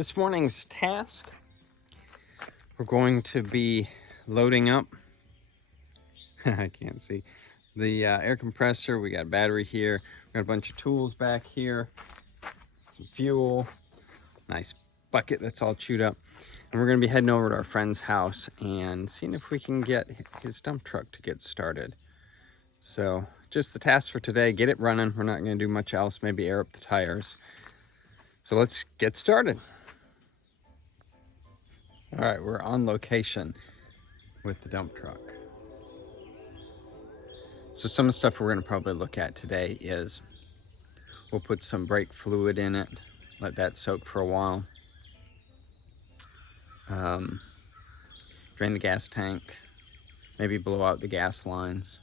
This morning's task, we're going to be loading up, I can't see, the air compressor. We got a battery here, we got a bunch of tools back here, some fuel, nice bucket that's all chewed up. And we're gonna be heading over to our friend's house and seeing if we can get his dump truck to get started. So just the task for today, get it running. We're not gonna do much else, maybe air up the tires. So let's get started. All right, we're on location with the dump truck. So some of the stuff we're gonna probably look at today is we'll put some brake fluid in it, let that soak for a while. Drain the gas tank, maybe blow out the gas lines.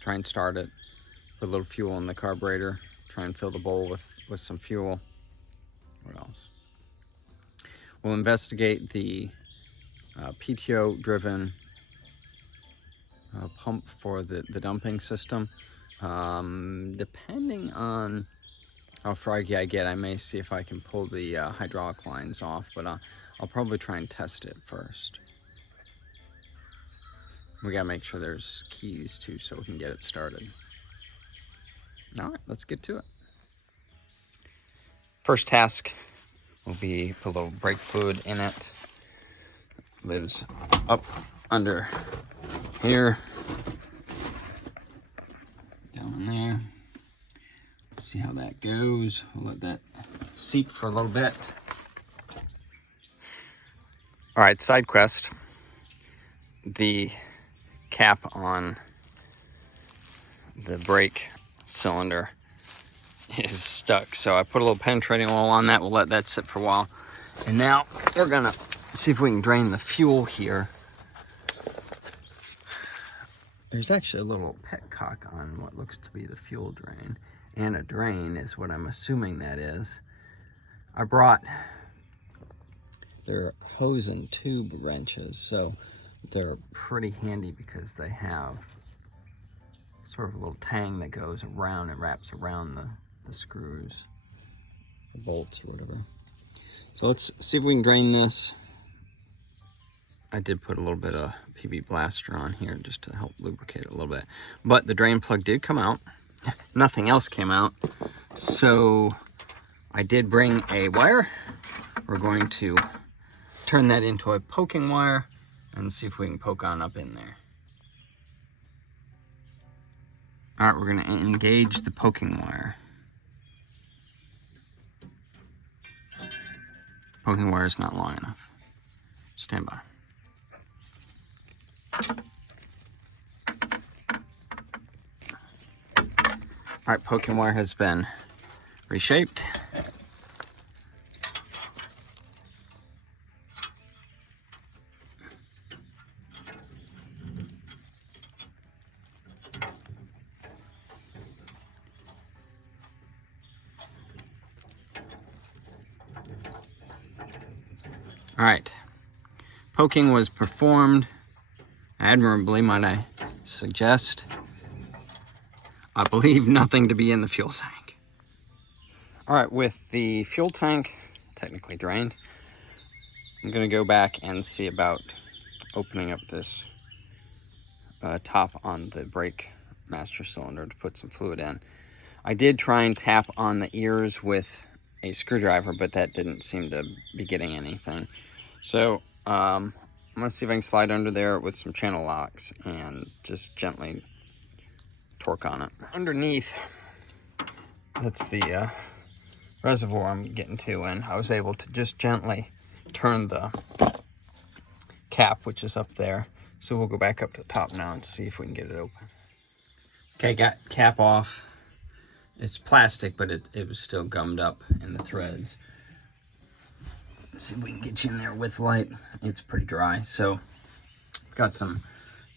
Try and start it, put a little fuel in the carburetor, try and fill the bowl with some fuel. What else? We'll investigate the PTO driven pump for the dumping system. Depending on how froggy I get, I may see if I can pull the hydraulic lines off, but I'll probably try and test it first. We gotta make sure there's keys too so we can get it started. All right, let's get to it. First task will be put a little brake fluid in it. Lives up under here, down there. See how that goes. We'll let that seep for a little bit. All right, side quest. The cap on the brake cylinder is stuck, so I put a little penetrating oil on that. We'll let that sit for a while, and now we're gonna see if we can drain the fuel here. There's actually a little petcock on what looks to be the fuel drain, and a drain is what I'm assuming that is. I brought their hose and tube wrenches, so they're pretty handy because they have sort of a little tang that goes around and wraps around the screws, the bolts or whatever. So let's see if we can drain this. I did put a little bit of PB Blaster on here just to help lubricate it a little bit, but the drain plug did come out. Nothing else came out, so I did bring a wire. We're going to turn that into a poking wire and see if we can poke on up in there. All right, we're going to engage the poking wire. Poking wire is not long enough. Stand by. All right, poking wire has been reshaped. All right, poking was performed admirably, might I suggest. I believe nothing to be in the fuel tank. All right, with the fuel tank technically drained, I'm gonna go back and see about opening up this top on the brake master cylinder to put some fluid in. I did try and tap on the ears with a screwdriver, but that didn't seem to be getting anything. So I'm gonna see if I can slide under there with some channel locks and just gently torque on it. Underneath, that's the reservoir I'm getting to, and I was able to just gently turn the cap, which is up there. So we'll go back up to the top now and see if we can get it open. Okay, got cap off. It's plastic, but it was still gummed up in the threads. Let's see if we can get you in there with light. It's pretty dry, so got some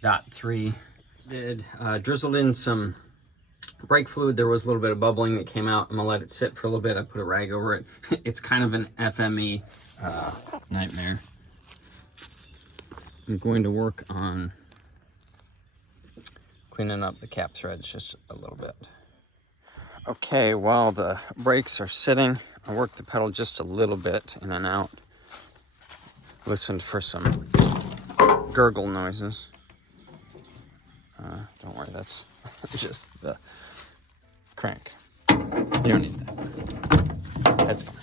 .3. Drizzled in some brake fluid. There was a little bit of bubbling that came out. I'm gonna let it sit for a little bit. I put a rag over it. It's kind of an FME nightmare. I'm going to work on cleaning up the cap threads just a little bit. Okay, while the brakes are sitting, I work the pedal just a little bit in and out. Listened for some gurgle noises. Don't worry, that's just the crank. You don't need that. That's fine.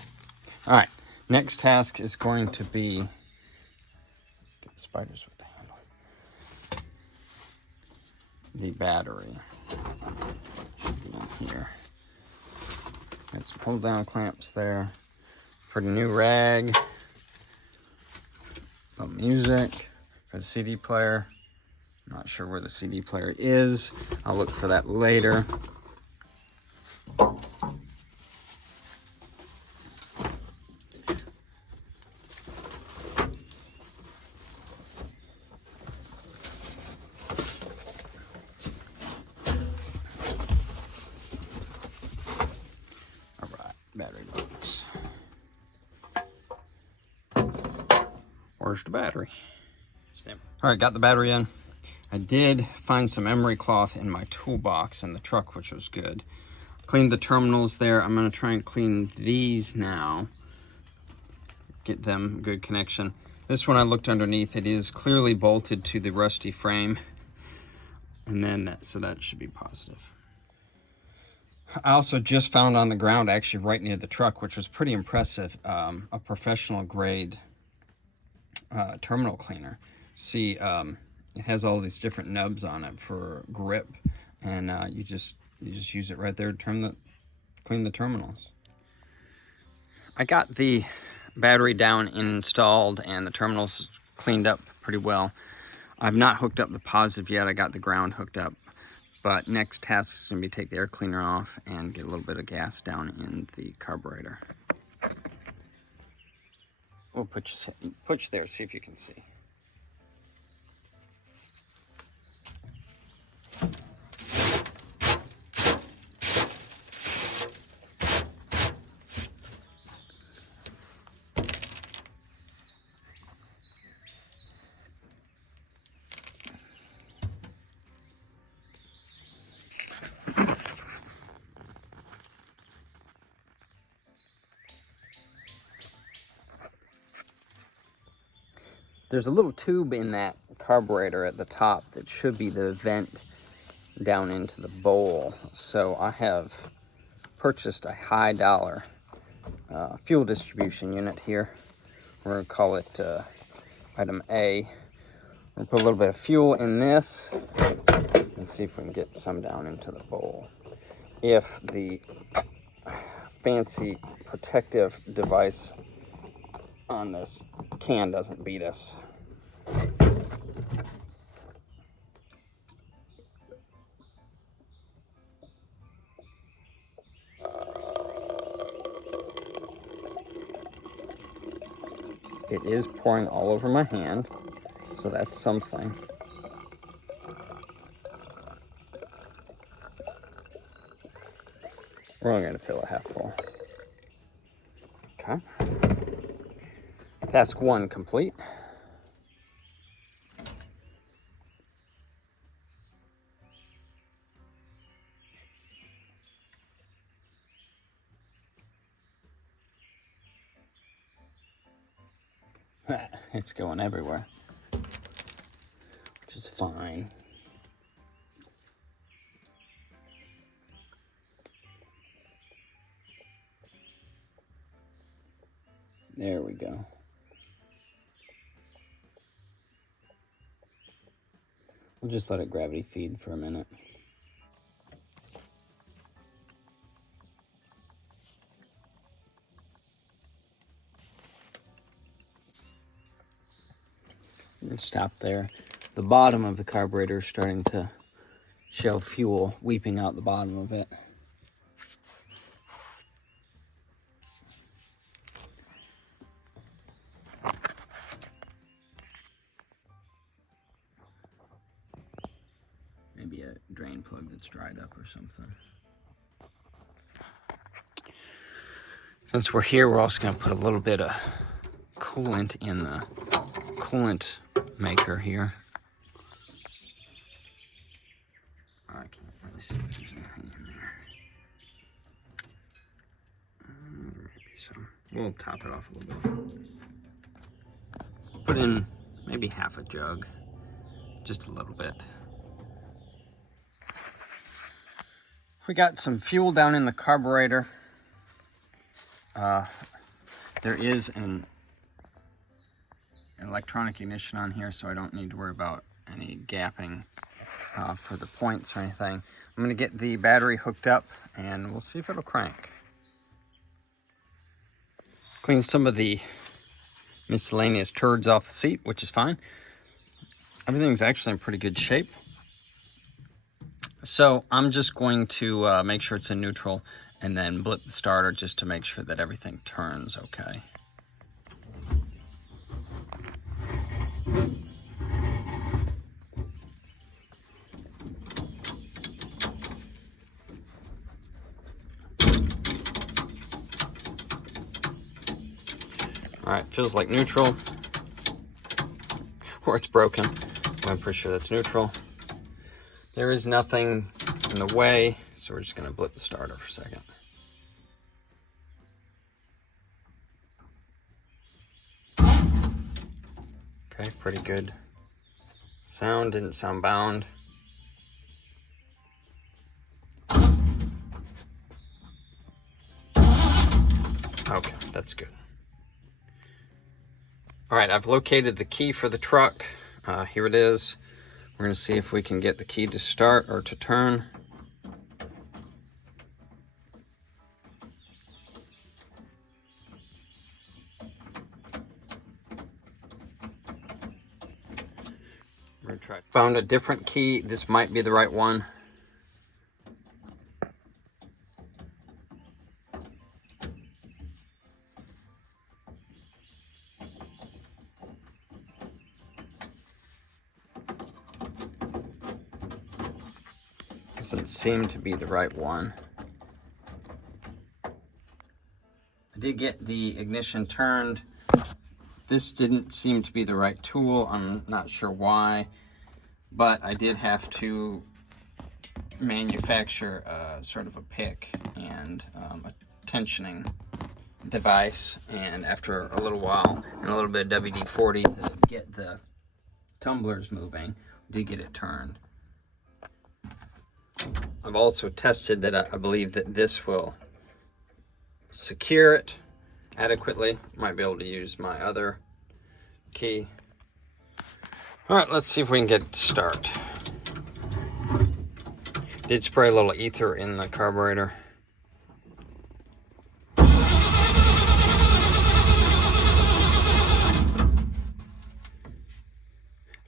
All right, next task is going to be get the spiders with the handle. The battery should be in here. Got some hold down clamps there for the new rag. Music for the CD player. Not sure where the CD player is. I'll look for that later. All right, battery box. Where's the battery? All right, got the battery in. I did find some emery cloth in my toolbox in the truck, which was good. Cleaned the terminals there. I'm gonna try and clean these now. Get them good connection. This one I looked underneath. It is clearly bolted to the rusty frame. And then, so that should be positive. I also just found on the ground, actually right near the truck, which was pretty impressive, a professional grade terminal cleaner. See, it has all these different nubs on it for grip, and you just use it right there to clean the terminals. I got the battery down installed and the terminals cleaned up pretty well. I've not hooked up the positive yet. I got the ground hooked up, but next task is going to be take the air cleaner off and get a little bit of gas down in the carburetor. We'll put you there, see if you can see. There's a little tube in that carburetor at the top that should be the vent down into the bowl. So I have purchased a high dollar fuel distribution unit here. We're gonna call it item A. We'll put a little bit of fuel in this and see if we can get some down into the bowl. If the fancy protective device on this can doesn't beat us. It is pouring all over my hand, so that's something. We're only going to fill it half full. Okay. Task 1 complete. It's going everywhere, which is fine. There we go. We'll just let it gravity feed for a minute. And stop there. The bottom of the carburetor is starting to show fuel weeping out the bottom of it. Maybe a drain plug that's dried up or something. Since we're here, we're also going to put a little bit of coolant in the coolant maker here. I can't really see if there's anything in there. We'll top it off a little bit. Put in maybe half a jug, just a little bit. We got some fuel down in the carburetor. There is an electronic ignition on here, so I don't need to worry about any gapping for the points or anything. I'm gonna get the battery hooked up and we'll see if it'll crank. Clean some of the miscellaneous turds off the seat, which is fine. Everything's actually in pretty good shape. So I'm just going to make sure it's in neutral and then blip the starter just to make sure that everything turns okay. All right, feels like neutral, or it's broken. I'm pretty sure that's neutral. There is nothing in the way, so we're just gonna blip the starter for a second. Okay, pretty good sound, didn't sound bound. Okay, that's good. All right, I've located the key for the truck. Here it is. We're gonna see if we can get the key to start or to turn. We're gonna try. Found a different key. This might be the right one. Doesn't seem to be the right one. I did get the ignition turned. This didn't seem to be the right tool. I'm not sure why, but I did have to manufacture sort of a pick and a tensioning device. And after a little while and a little bit of WD-40 to get the tumblers moving, we did get it turned. I've also tested that I believe that this will secure it adequately. Might be able to use my other key. All right, let's see if we can get it to start. Did spray a little ether in the carburetor.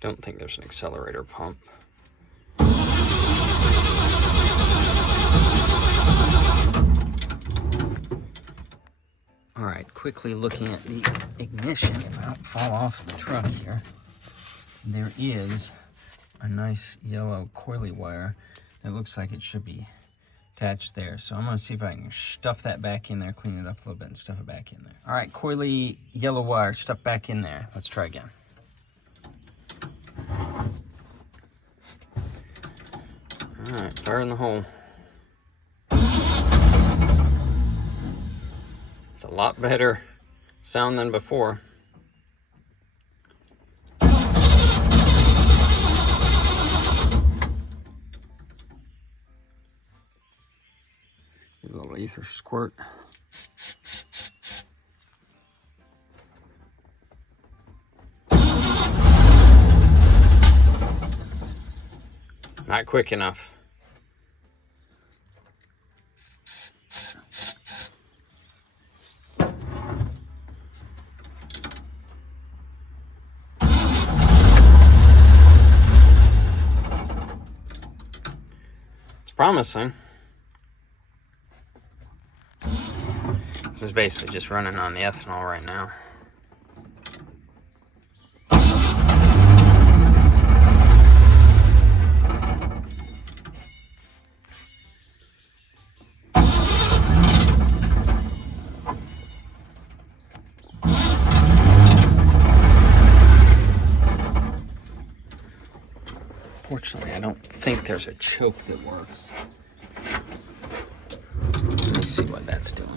Don't think there's an accelerator pump. All right, quickly looking at the ignition, if I don't fall off the truck here, there is a nice yellow coily wire that looks like it should be attached there. So I'm gonna see if I can stuff that back in there, clean it up a little bit and stuff it back in there. All right, coily yellow wire stuffed back in there. Let's try again. All right, fire in the hole. It's a lot better sound than before. A little ether squirt. Not quick enough. Promising. This is basically just running on the ethanol right now. Fortunately, I don't think there's a choke that works. Let me see what that's doing.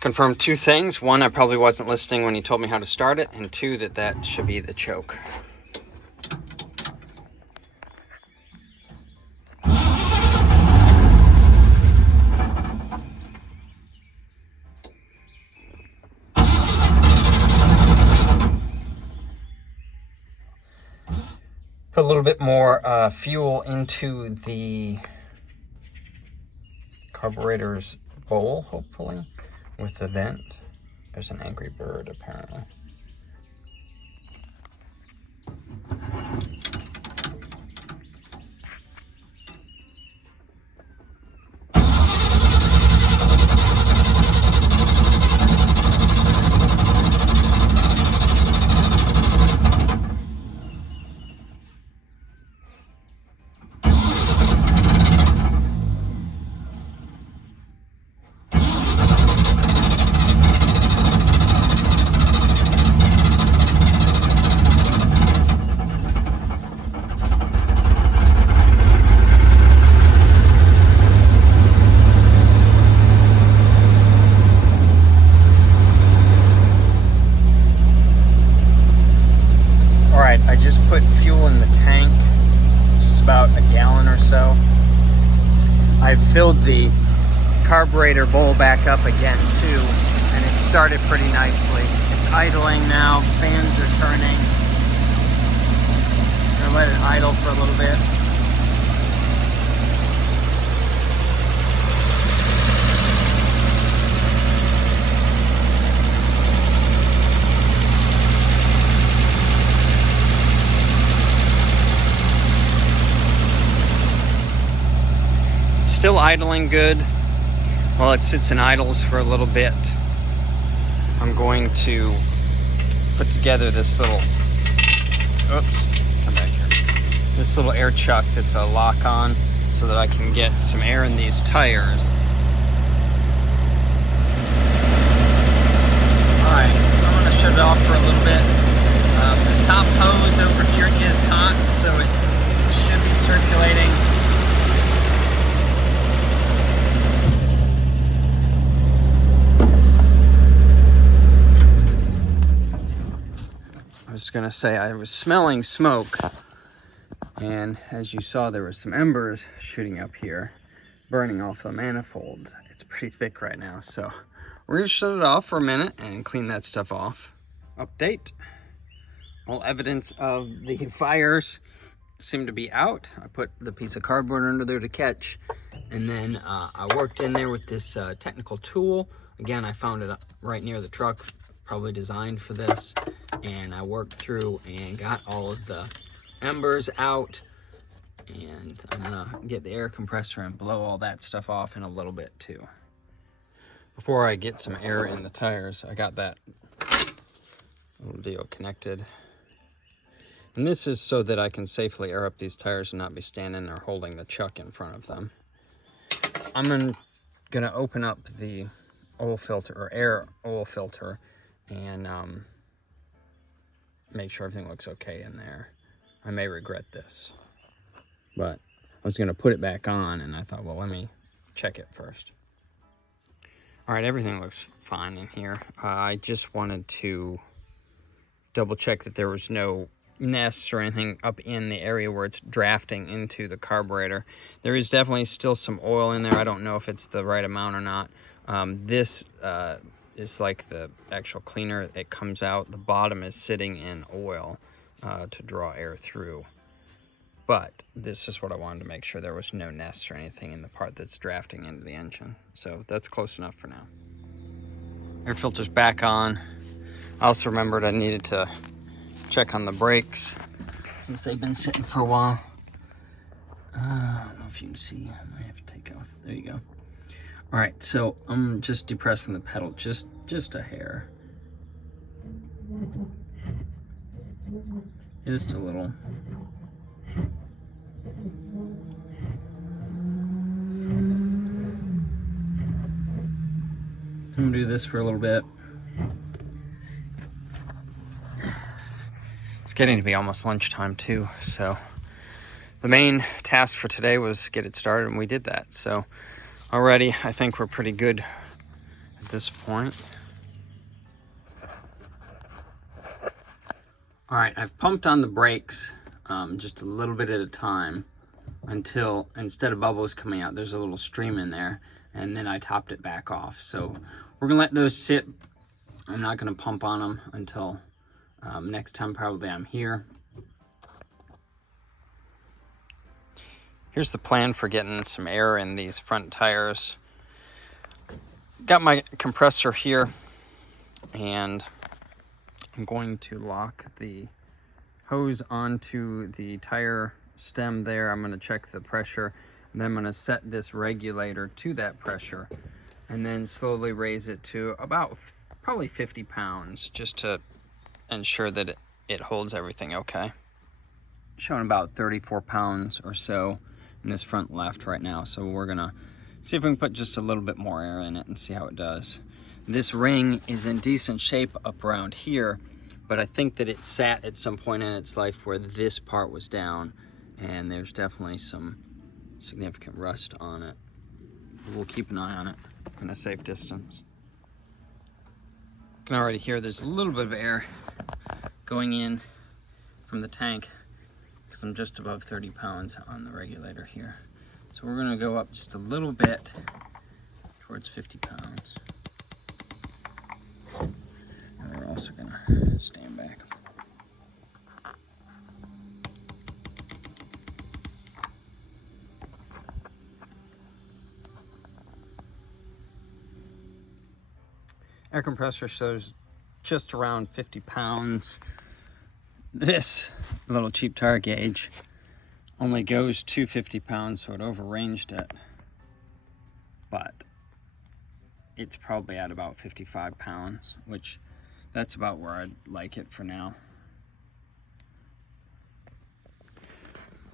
Confirmed two things. One, I probably wasn't listening when he told me how to start it, and two, that should be the choke. Put a little bit more fuel into the carburetor's bowl, hopefully, with the vent. There's an angry bird, apparently. I just put fuel in the tank, just about a gallon or so. I've filled the carburetor bowl back up again too, and it started pretty nicely. It's idling now, fans are turning. I'm gonna let it idle for a little bit. Still idling good. While it sits in idles for a little bit, I'm going to put together this little, come back here. This little air chuck that's a lock on so that I can get some air in these tires. Alright, I'm going to shut it off for a little bit. The top hose over here is hot, so it should be circulating. I was gonna say I was smelling smoke, and as you saw, there were some embers shooting up here, burning off the manifold. It's pretty thick right now, so we're gonna shut it off for a minute and clean that stuff off. Update: all evidence of the fires seem to be out. I put the piece of cardboard under there to catch, and then I worked in there with this technical tool. Again, I found it right near the truck, probably designed for this, and I worked through and got all of the embers out, and I'm gonna get the air compressor and blow all that stuff off in a little bit too. Before I get some air in the tires, I got that little deal connected, and this is so that I can safely air up these tires and not be standing there holding the chuck in front of them. I'm gonna open up the oil filter, or air oil filter, and make sure everything looks okay in there. I may regret this, but I was gonna put it back on, and I thought, well, let me check it first. All right, everything looks fine in here. I just wanted to double check that there was no nests or anything up in the area where it's drafting into the carburetor. There is definitely still some oil in there. I don't know if it's the right amount or not. This is like the actual cleaner that comes out. The bottom is sitting in oil to draw air through. But this is what I wanted to make sure there was no nests or anything in the part that's drafting into the engine. So that's close enough for now. Air filter's back on. I also remembered I needed to check on the brakes since they've been sitting for a while. I don't know if you can see. I might have to take off. There you go. All right, so I'm just depressing the pedal just a hair. Just a little. I'm gonna do this for a little bit. It's getting to be almost lunchtime too, so the main task for today was get it started, and we did that. So already I think we're pretty good at this point. All right, I've pumped on the brakes just a little bit at a time until, instead of bubbles coming out, there's a little stream in there, and then I topped it back off. So we're gonna let those sit. I'm not gonna pump on them until next time probably I'm here. Here's the plan for getting some air in these front tires. Got my compressor here, and I'm going to lock the hose onto the tire stem there. I'm going to check the pressure, and then I'm going to set this regulator to that pressure, and then slowly raise it to about probably 50 pounds, just to ensure that it holds everything okay. Showing about 34 pounds or so in this front left right now, so we're going to see if we can put just a little bit more air in it and see how it does. This ring is in decent shape up around here, but I think that it sat at some point in its life where this part was down, and there's definitely some significant rust on it. We'll keep an eye on it in a safe distance. You can already hear there's a little bit of air going in from the tank because I'm just above 30 pounds on the regulator here. So we're going to go up just a little bit towards 50 pounds. And we're also going to stand back. Air compressor shows just around 50 pounds. This little cheap tire gauge only goes to 50 pounds, so it overranged it. But it's probably at about 55 pounds, which that's about where I'd like it for now.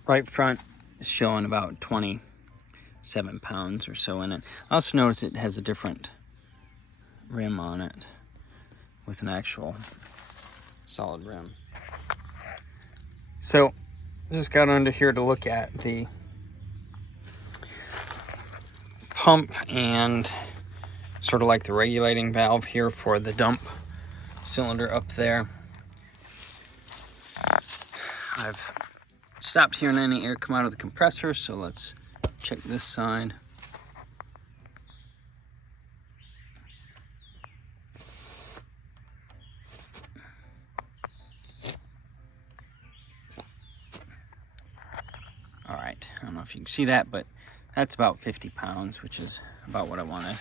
Right front is showing about 27 pounds or so in it. I also notice it has a different rim on it with an actual solid rim. So I just got under here to look at the pump and sort of like the regulating valve here for the dump cylinder up there. I've stopped hearing any air come out of the compressor, so let's check this side. All right, I don't know if you can see that, but that's about 50 pounds, which is about what I wanted.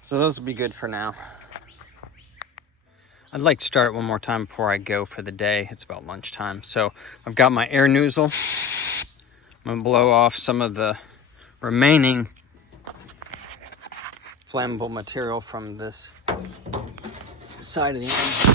So those will be good for now. I'd like to start it one more time before I go for the day. It's about lunchtime. So I've got my air nozzle. I'm gonna blow off some of the remaining flammable material from this side of the engine.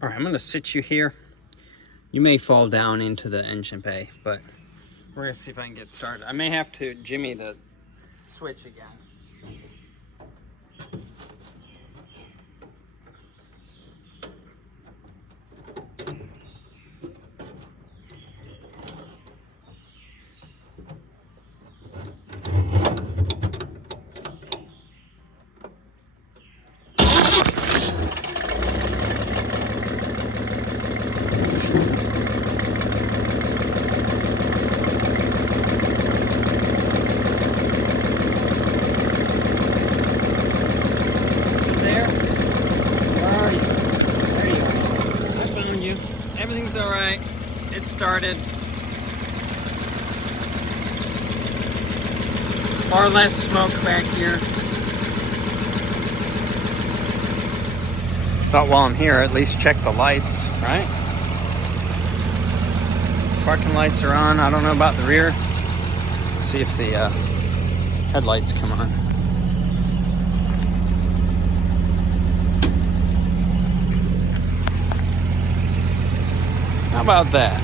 All right, I'm gonna sit you here. You may fall down into the engine bay, but we're gonna see if I can get started. I may have to jimmy the switch again. Everything's all right. It started. Far less smoke back here. Thought while I'm here, at least check the lights, right? Parking lights are on. I don't know about the rear. Let's see if the headlights come on. How about that?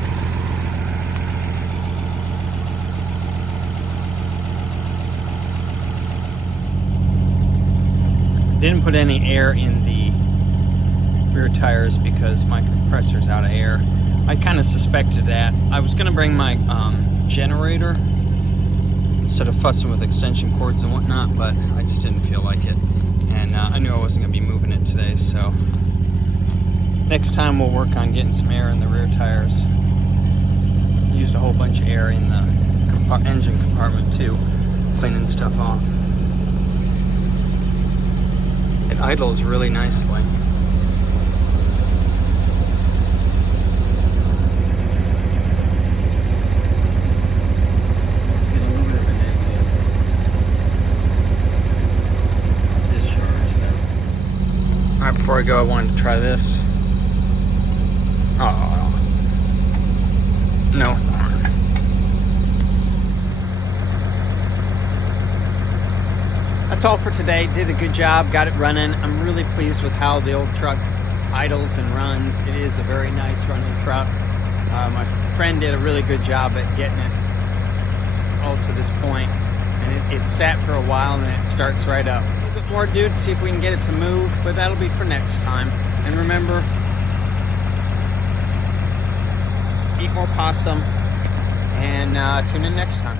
Didn't put any air in the rear tires because my compressor's out of air. I kind of suspected that. I was going to bring my generator instead of fussing with extension cords and whatnot, but I just didn't feel like it. And I knew I wasn't going to be moving it today, so next time we'll work on getting some air in the rear tires. Used a whole bunch of air in the engine compartment too, cleaning stuff off. It idles really nicely. Alright, before I go, I wanted to try this. Oh, no. That's all for today. Did a good job, got it running. I'm really pleased with how the old truck idles and runs. It is a very nice running truck. My friend did a really good job at getting it all to this point. And it sat for a while and then it starts right up. A little bit more to do to see if we can get it to move, but that'll be for next time. And remember, eat more possum and tune in next time.